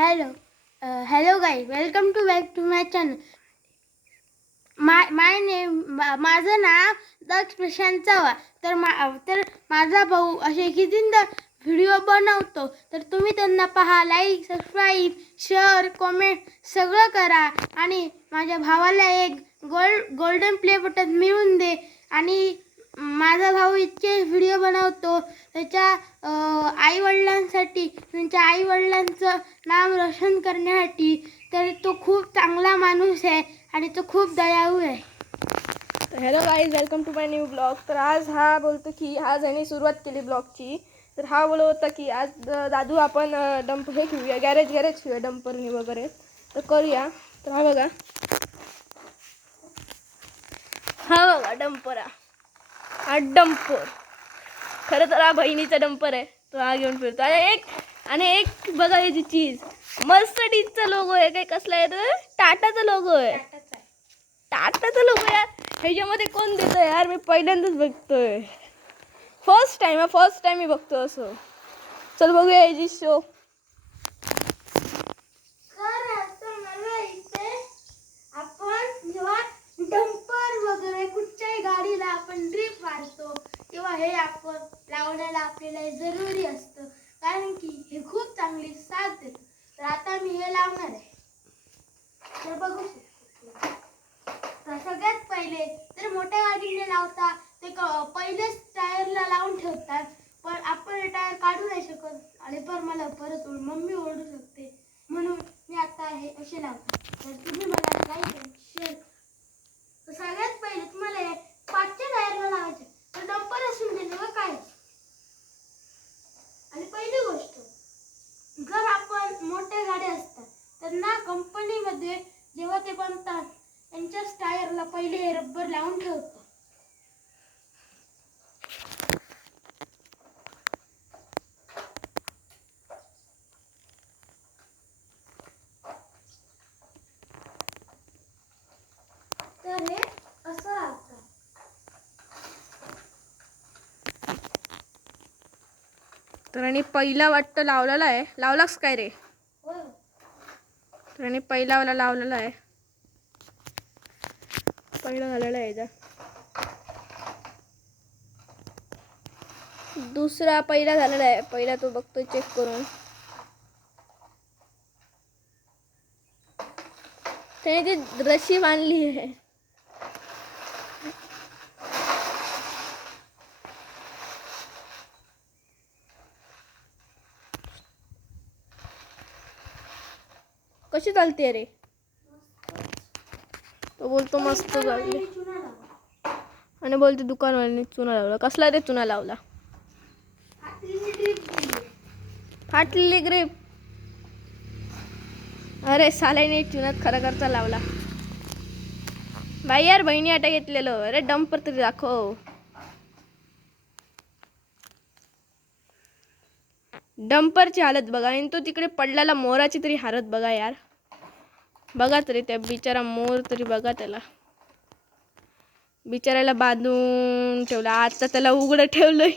Hello guys, welcome to back to my channel. माझं नाव दक्ष प्रशांत चव्हाण. तर माझा भाऊ असे कितींदा व्हिडिओ बनवतो, तर तुम्ही त्यांना पहा, लाईक, सबस्क्राईब, शेअर, कमेंट सगळं करा आणि माझ्या भावाला एक गोल्डन प्ले बटन मिळवून दे. आणि माझा भाऊ इतके व्हिडिओ बनवतो त्याच्या आईवडिलांसाठी, त्यांच्या आईवडिलांचं नाव रोशन करण्यासाठी. तर तो खूप चांगला माणूस आहे आणि तो खूप दयाळू आहे. Hello guys, welcome to my new blog. तर आज हा बोलतो की आज यांनी सुरुवात केली ब्लॉगची. तर हा बोलत होता की आज दादू आपण डंप हे घेऊया, गॅरेज घेऊया डंपरनी वगैरे. तर करूया. तर हा बघा डंपर. हा डंपर खरं तर हा बहिणीचा डंपर आहे. तो हा घेऊन फिरतो. आणि एक बघा याची चीज, मर्सिडीजचा लोगो आहे. काय कसला आहे तर टाटाचा लोगो आहे. टाटाचा लोगो यार, ह्याच्यामध्ये कोण देतं यार? मी पहिल्यांदाच बघतोय. फर्स्ट टाइम मी बघतो असं. चल बघूया याची शो. आपण जेव्हा डंपर वगैरे कुठच्याही गाडीला आपण ड्रिप मारतो तेव्हा हे आपण लावण्याला आपल्याला जरुरी असतं, कारण की हे खूप चांगली साथ देतं. तर आता मी हे लावणार आहे. तर बघू शकतो. तर सगळ्यात पहिले तर मोठ्या गाडीने लावता ते पहिलेच टायरला लावून ठेवतात, पण आपण टायर काढू नाही शकत आणि मला परत मम्मी ओरडू शकते, म्हणून मी आता हे असे लावतो. तर तुम्ही मला लाईक शेअर. तर सगळ्यात पहिले तुम्हाला हे 5च्या टायरला लावायचे. तर डंपर असून दे ना काय. आणि पहिली गोष्ट, जर आपण मोठ्या गाड्या असतात तर ना कंपनीमध्ये जेव्हा ते बनतात त्यांच्याच टायरला पहिले हे रबर लावून ठेवतात. तर हे असं लावतात. तर आणि पहिला वाटतं लावलेला आहे. लावलास काय रे? होय. तर आणि पहिला वाला लावलेला आहे. पहिला झालेला आहे याचा. दुसरा पहिला झालेला आहे. पहिला तो बघतोय चेक करून. त्याने ती रशी बांधली आहे. कशी चालते रे? तो बोलतो मस्त चालते आणि बोलते दुकानवाल्याने चुना लावला. कसला रे चुना लावला? फाटलेली ग्रीप. अरे साल्याने चुनात खरा खर्चा लावला. बाई यार, बहिणी आटा घेतलेलं. अरे डंपर तरी दाखव. डंपरची हालत बघा. आणि तो तिकडे पडलेला मोराची तरी हालत बघा यार. बघा तरी त्या बिचारा मोर तरी बघा. त्याला बिचारायला बांधून ठेवला. आता त्याला उघडं ठेवलंय.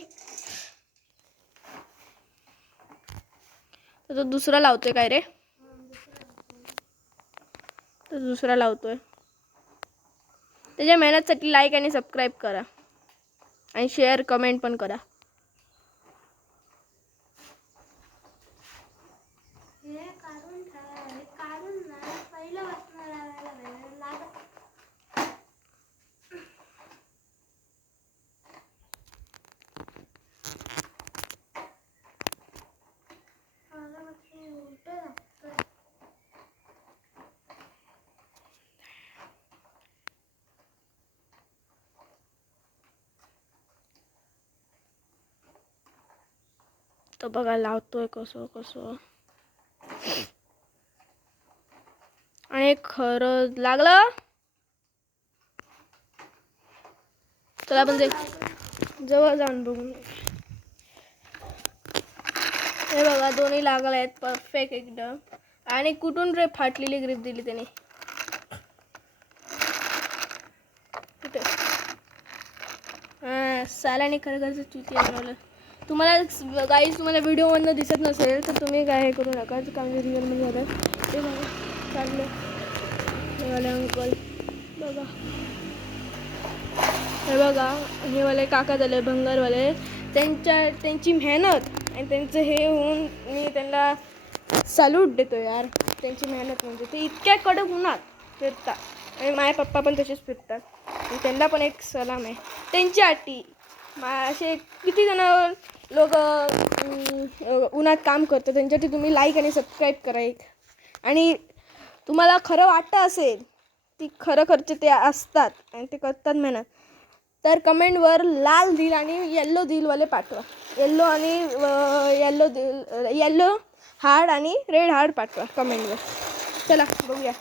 तर तो दुसरा लावतोय काय रे? तो दुसरा लावतोय. त्याच्या मेहनतसाठी लाईक आणि सबस्क्राईब करा आणि शेअर कमेंट पण करा. तो बघा लावतोय कसं कसं. आणि खरं लागलं. चला आपण जवळ जाऊन बघून. हे बघा दोन्ही लागले आहेत परफेक्ट एकदम. आणि कुठून रे फाटलेली ग्रिप दिली त्याने? कुठे? साल्याने खरं चुती बनवलं. तुम्हाला गाईज तुम्हाला व्हिडिओमधनं दिसत नसेल तर तुम्ही काय हे करू नका, कारण रिअलमध्ये झालं ते बघा चाललं हे वाले अंकल बघा, हे बघा हे वाले काका झाले भंगारवाले, त्यांची मेहनत आणि त्यांचं हे होऊन मी त्यांना सॅल्यूट देतो यार. त्यांची मेहनत म्हणजे ते इतक्या कडक उन्हात फिरतात आणि माझे पप्पा पण तसेच फिरतात आणि त्यांना पण एक सलाम आहे त्यांची आटी. असे किती जण लोक उन्हात काम करतात त्यांच्यासाठी तुम्ही लाईक आणि सबस्क्राईब करा एक. आणि तुम्हाला खरं वाटतं असेल ती खरंखरचे ते असतात आणि ते करतात मेहनत तर कमेंटवर लाल दिल आणि येल्लो दिलवाले पाठवा. येल्लो आणि येल्लो हार्ड आणि रेड हार्ड पाठवा कमेंटवर. चला बघूया.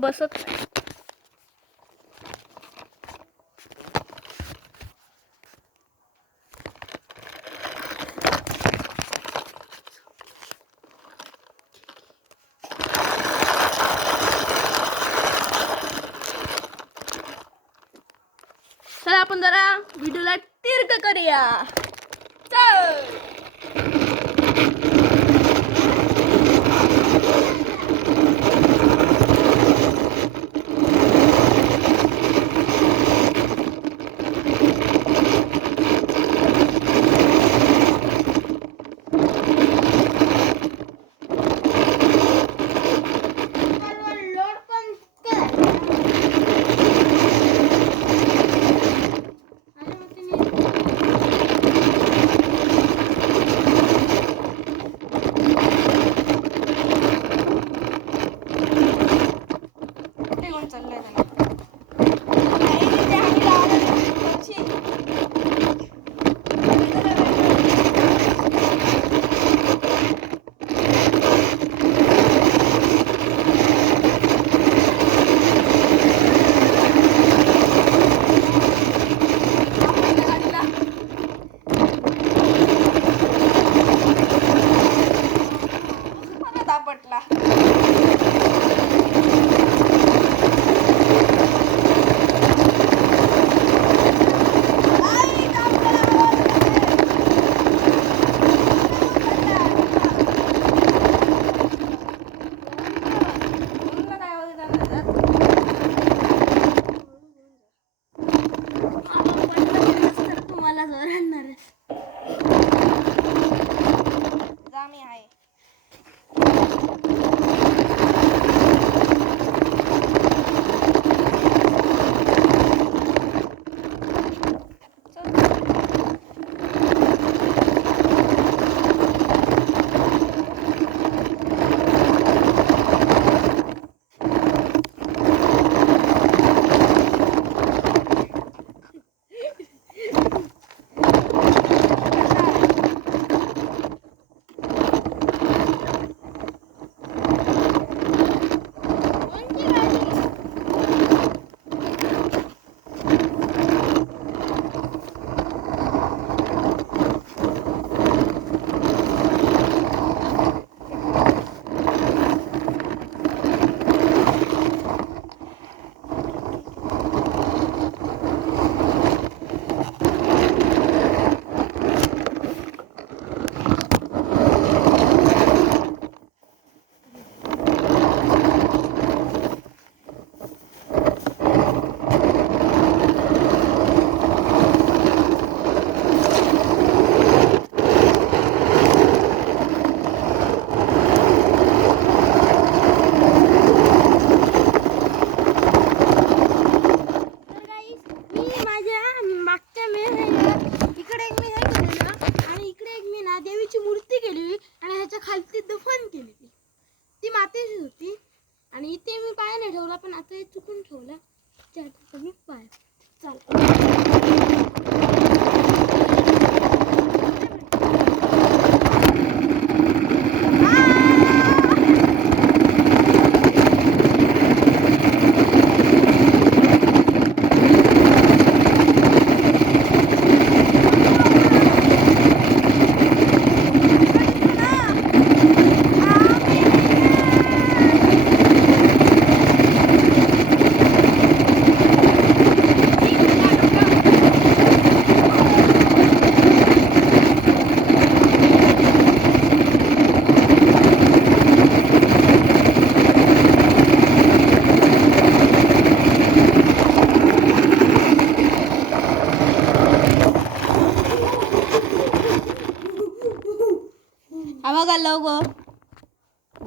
बसत नाही. चला आपण जरा व्हिडिओला तिरक करूया. चल लोड पण इतकं चाललंय पटला. तुम्हाला जोर आणणार जामी आहे. खालती दफन केली ती मातीची होती आणि इथे मी पाय नाही ठेवला पण आता चुकून ठेवला त्यात मी पाय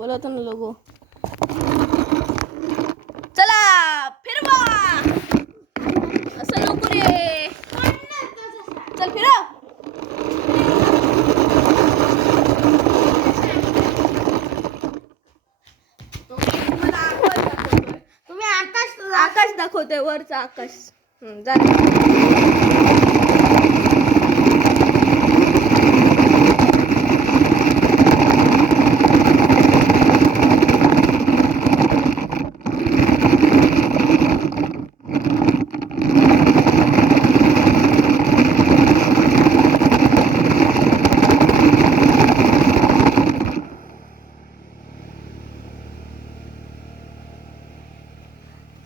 लावला होता ना लोगो. चला फिरवा. असं नको रे. चल फिरव. तुम्ही आकाश आकाश दाखवतोय वरचं आकाश. जा.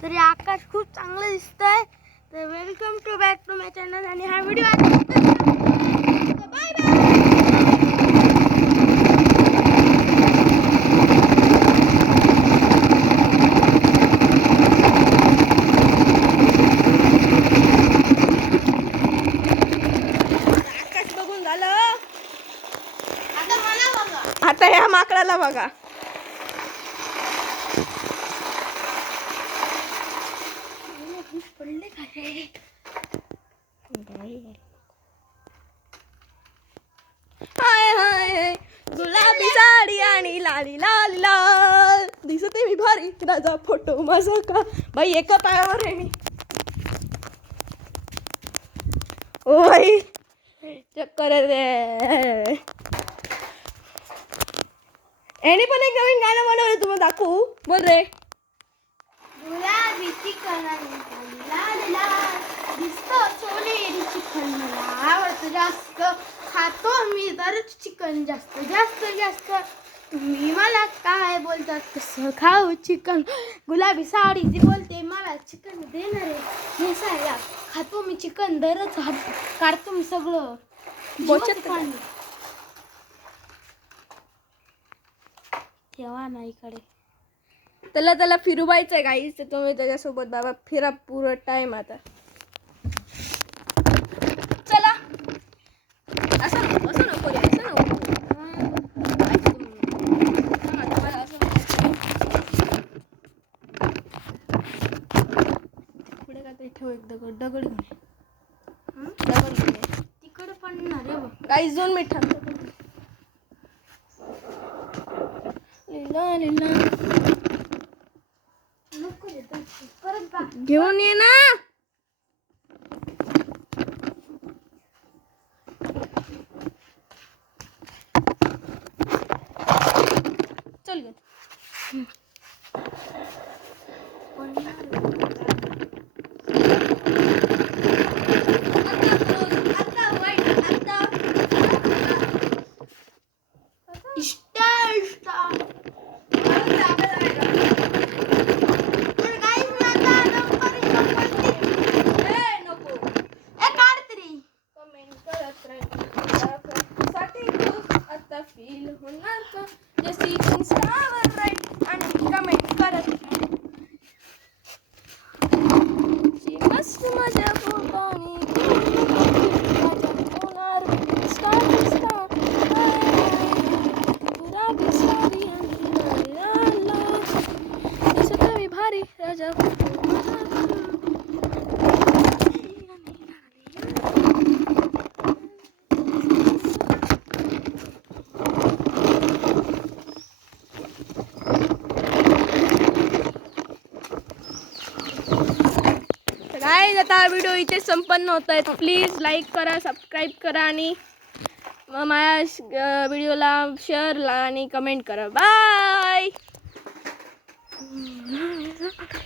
तरी आकाश खूप चांगलं दिसतंय. तर welcome to back to my channel. आणि हा व्हिडिओ बाय बाय. आकाश बघून झालं. आता मला बघा. आता या माकडाला बघा. पडले काय? हाय हाय गुलाबी साडी आणि लाली लाल लाल दिसते मी भारी राजा फोटो माझा का. बाई एका पायावर आहे मी. ओ बाई चक्कर येते. याने पण एक नवीन गाणं बनवलं तुम्हाला दाखवू. बोल रे. गुलाबी चिकन लाल लाल दिसतो सोनेरी चिकन मला आवडतं जास्त. खातो मी तर चिकन जास्त जास्त जास्त. तुम्ही मला काय बोलतात कसं खाऊ चिकन. गुलाबी साडी जी बोलते मला चिकन देणार आहे नेसायला. खातो मी चिकन दरच काढतो मी सगळं. बोचत पाणी ठेवा ना इकडे. त्याला फिरवायचंय गाईस. तर तुम्ही त्याच्यासोबत बाबा फिरा पुरं टाइम आता. चला असं नको रे. असं नको. पुढे काहीतरी ठेव. एक दगड घेऊन ये. दगड घेऊन ये. तिकडे पडणार आहे बघ. गाईस 2 मिनिट थांबतो. लीला लीला नको रे परत बा. घेऊन ये ना. चल ग. इष्टा इष्टा. तर गाईस मी आता नंबर नको ए काढ तरी. कमेंट करत राहील. आता फील होणार का जशी इंस्टावर राईट आणि कमेंट करत मस्त माझ्या फोटोनी होणार स्टार गुलाबी साडी आणि लाल दिसत मी भारी राजा गाईज. आता व्हिडिओ इथे संपन्न होत आहे. प्लीज लाईक करा, सबस्क्राईब करा आणि माझ्या व्हिडिओला शेअर आणि कमेंट करा. बाय.